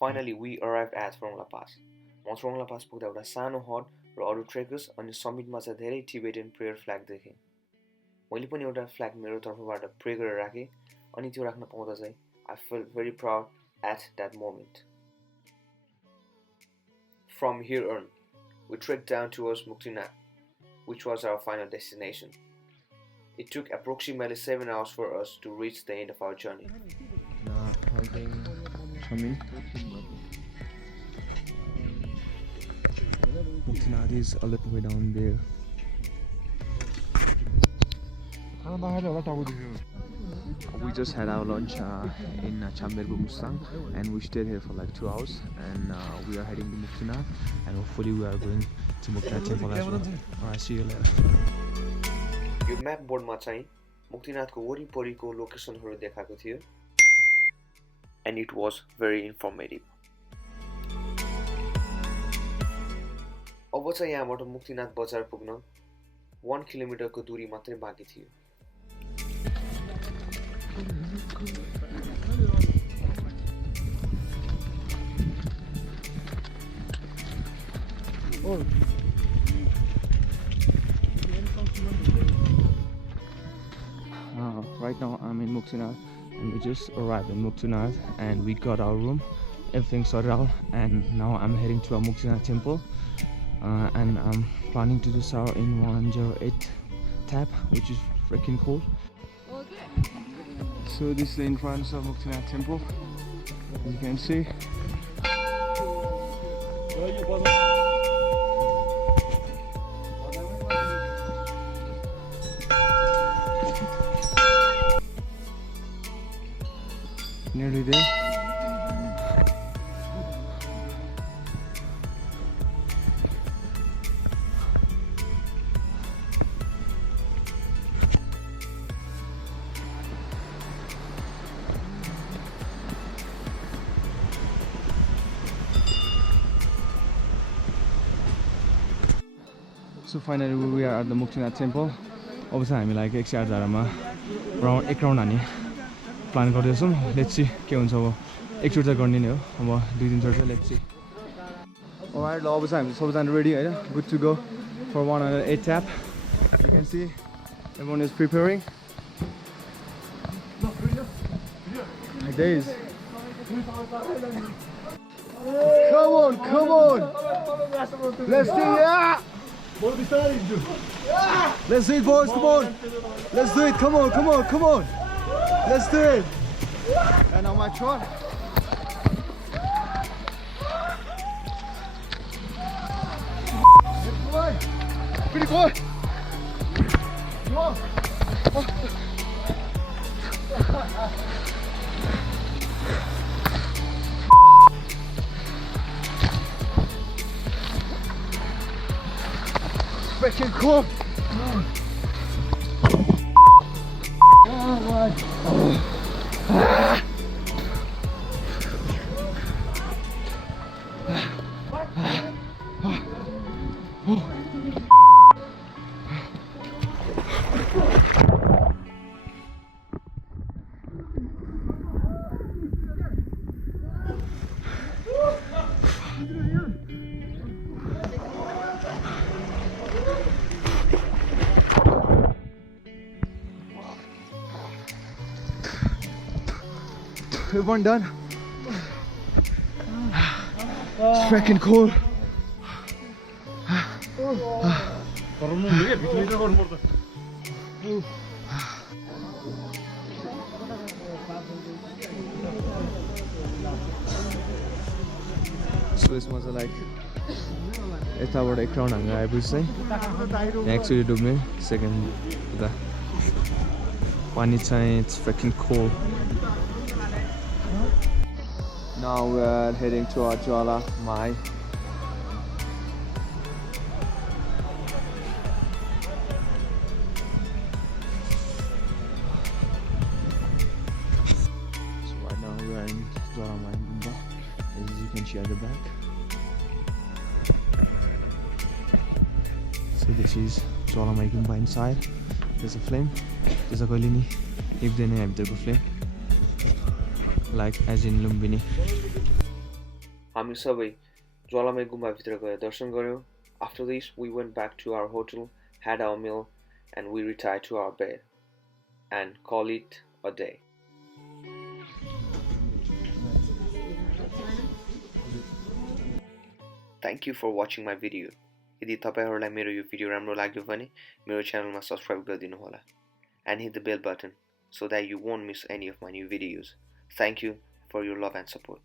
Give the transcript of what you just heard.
Finally, we arrived at Thorong Pass. म Thorong Pass पुग्दा एउटा सानो हट र अरू ट्रेकर्स अनि समिटमा चाहिँ धेरै टिबेटन प्रेयर फ्ल्याग देखेँ। मैले पनि एउटा फ्ल्याग मेरो तर्फबाट प्रे गरेर राखेँ अनि त्यो राख्न पाउँदा चाहिँ I felt very proud at that moment. From here on, we trekked down towards Muktinath, which was our final destination. It took approximately 7 hours for us to reach the end of our journey. Muktinath is a little way down there. We just had our lunch in Chamberbu Mustang, and we stayed here for like 2 hours, and we are heading to Muktinath, and hopefully we are going to Muktinath temple as well. Alright, see you later. Yo map बोर्डमा चाहिँ मुक्तिनाथको वरिपरिको लोकेसनहरू देखाएको थियो, and it was very informative. अब चाहिँ यहाँबाट मुक्तिनाथ बजार पुग्न 1 किलोमिटरको दूरी मात्रै बाँकी थियो. Right now I'm in Muktinath, and we just arrived in Muktinath, and we got our room, everything sorted out, and now I'm heading to our Muktinath temple, and I'm planning to do shower in 108 tap, which is freaking cool. So this is the entrance of Muktinath temple, as you can see. Nearly there. So finally we are at the Muktinath temple. Obviously हामी like एक हजारमा around एक round हाने plan गर्दैछौँ. Let's see के हुन्छ. अब एकचोटि चाहिँ गर्ने नै हो. अब 2-3 चोटि चाहिँ लेट्स सी. Alright, अब चाहिँ हामी सबैजना रेडी हैन. Good to go for 108 tap. You can see everyone is preparing. Like this. Come on, come on. Let's see, yeah. Let's do it, boys, come on. Let's do it, come on, come on, come on. Let's do it. And on my trot. Pretty good. Whoa. Freaking cool. Oh my. Everyone done? It's freaking cool. So this was like यताबाट एक round हानेर आएपछि चाहिँ actually डुब्ने second हुँदा पानी चाहिँ it's freaking cool. Now we are heading to our Jala Mai. So right now we are in Jala Mai Gumba, as you can see at the back. So this is Jala Mai Gumba inside. There's a flame. There's a Kolini. If they have the flame. Like as in Lumbini. हामी सबै ज्वालामय गुम्बाभित्र गएर दर्शन गर्यौं. After this, we went back to our hotel, had our meal, and we retired to our bed and call it a day. Thank you for watching my video. यदि तपाईहरुलाई मेरो यो video राम्रो लाग्यो भने मेरो च्यानलमा सब्स्क्राइब गरिदिनु होला and hit the bell button so that you won't miss any of my new videos. Thank you for your love and support.